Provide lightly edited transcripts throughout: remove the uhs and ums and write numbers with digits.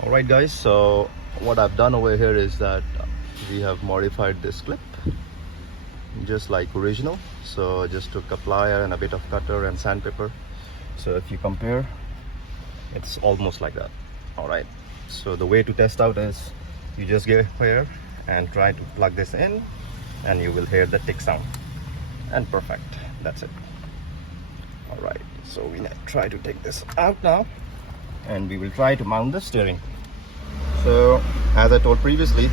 Alright guys, so what I've done over here is that we have modified this clip just like original. So just took a plier and a bit of cutter and sandpaper. So if you compare, it's almost like that. Alright, so the way to test out is you just get here and try to plug this in and you will hear the tick sound, and perfect, that's it. Alright, so we try to take this out now and we will try to mount the steering. So as I told previously,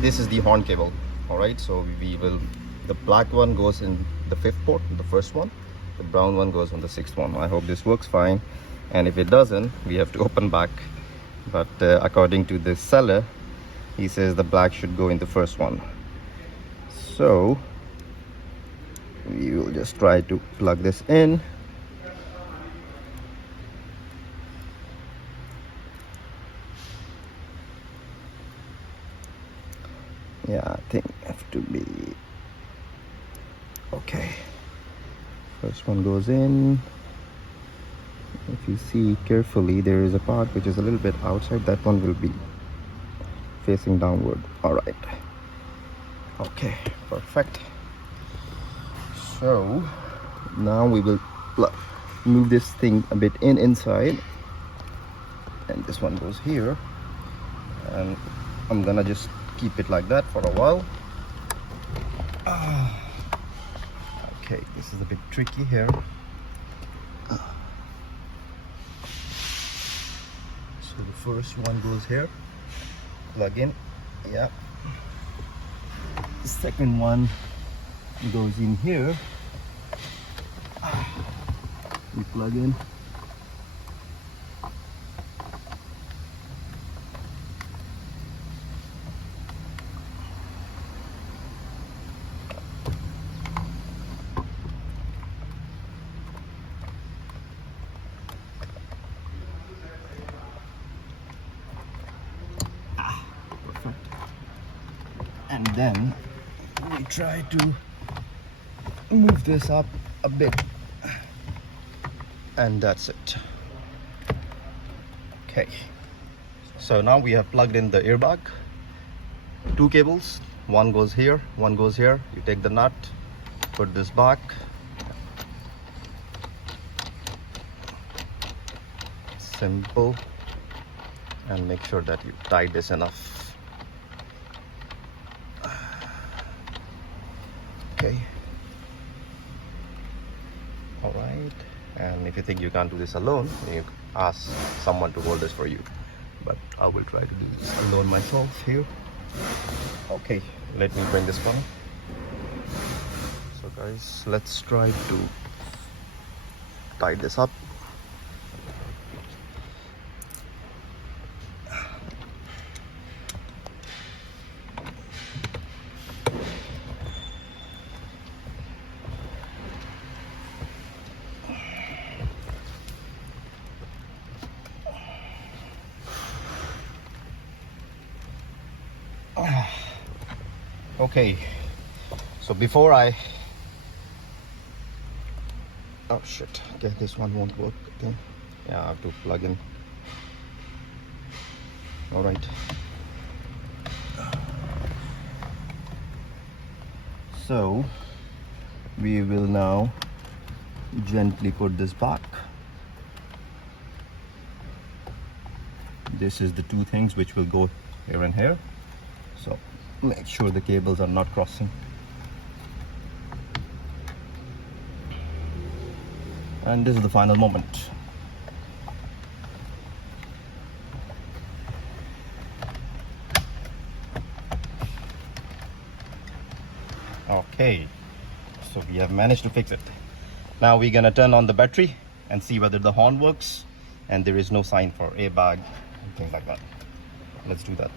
this is the horn cable. Alright, so the black one goes in the 5th port, the first one. The brown one goes on the 6th one. I hope this works fine, and if it doesn't, we have to open back. But according to the seller, he says the black should go in the first one. So we will just try to plug this in. Yeah, I think have to be okay. First one goes in. If you see carefully, there is a part which is a little bit outside. That one will be facing downward. All right, okay, perfect. So now we will move this thing a bit inside, and this one goes here, and I'm gonna just keep it like that for a while. Okay, this is a bit tricky here. So the first one goes here, plug in, yeah. The second one goes in here, we plug in. And then we try to move this up a bit, and that's it. Okay, so now we have plugged in the airbag. 2 cables, one goes here, one goes here. You take the nut, put this back, simple, and make sure that you tie this enough. Okay, all right, and if you think you can't do this alone, you ask someone to hold this for you, but I will try to do this alone myself here. Okay, let me bring this one. So guys, let's try to tie this up. Okay, so before oh shit, okay, this one won't work again. Yeah, I have to plug in. All right, so we will now gently put this back. This is the 2 things which will go here and here, so make sure the cables are not crossing. And this is the final moment. Okay, so we have managed to fix it. Now we're gonna turn on the battery and see whether the horn works and there is no sign for airbag and things like that. Let's do that.